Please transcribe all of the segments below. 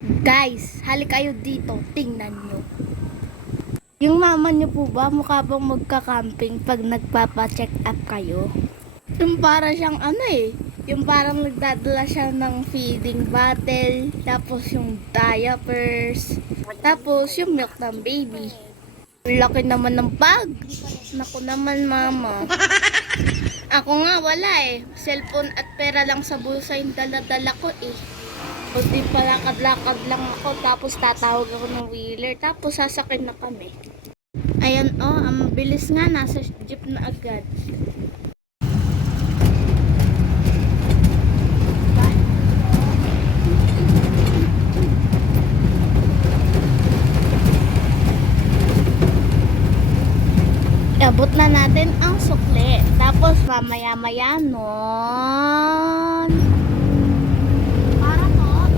Guys, halik kayo dito. Tingnan nyo. Yung mama nyo po ba mukha bang magka-camping pag nagpapa-check up kayo? Yung para siyang yung parang nagdadala siya ng feeding bottle, tapos yung diapers, tapos yung milk ng baby. Ang laki naman ng bag. Naku naman mama. Ako nga wala cellphone at pera lang sa bulsa yung dala-dala ko O di palakad-lakad lang ako, tapos tatawag ako ng wheeler, tapos sasakay na kami. Ayan ang bilis nga, nasa jeep na agad. Abot na natin ang sukli. Tapos mamaya-maya nun. Para po.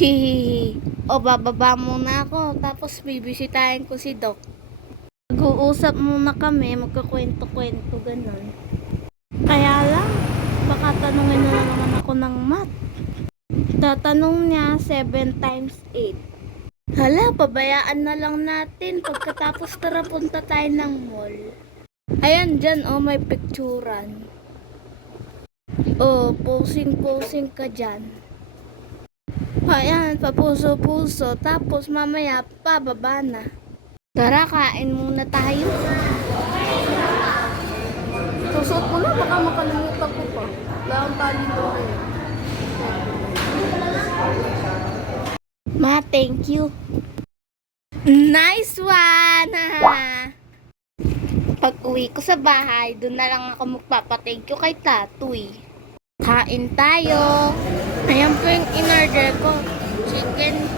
Hihihi. O bababa muna ako. Tapos bibisitahin ko si Doc. Mag-uusap muna kami. Magkakwento-kwento ganun. Kaya lang, baka tanungin na naman ako ng math. Tatanong niya 7 times 8. Hala, pabayaan na lang natin. Pagkatapos tara punta tayo ng mall. Ayan dyan may picturan. Posing ka dyan. Ayan, papuso-puso. Tapos mamaya pababa na. Tara, kain muna tayo. Susot ko na, baka makalimutan ko pa. Wala ang tali ko Ma, thank you. Nice one! Pag uwi ko sa bahay, doon na lang ako magpapa-thank you kay Tatoy. Kain tayo. Ayan po yung in-order ko. Chicken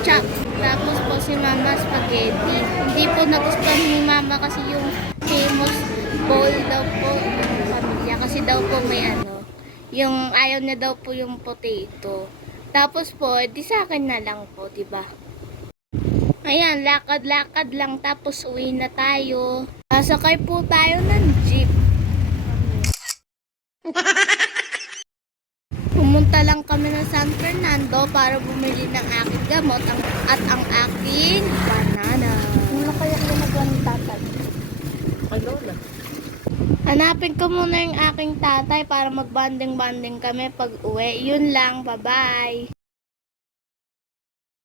chop. Tapos po si Mama spaghetti. Hindi po nagustuhan ni Mama kasi yung famous bowl daw po ng pamilya. Kasi daw po may yung ayaw niya daw po yung potato. Tapos po, di sa akin na lang po, diba? Ayan, lakad-lakad lang, tapos uwi na tayo. Sakay po tayo ng jeep. Pumunta lang kami ng San Fernando para bumili ng aking gamot at ang aking banana. Ano kaya ginagawa ng tatay? Ano na? Hanapin ko muna yung aking tatay para mag-banding-banding kami pag uwi. Yun lang, bye-bye.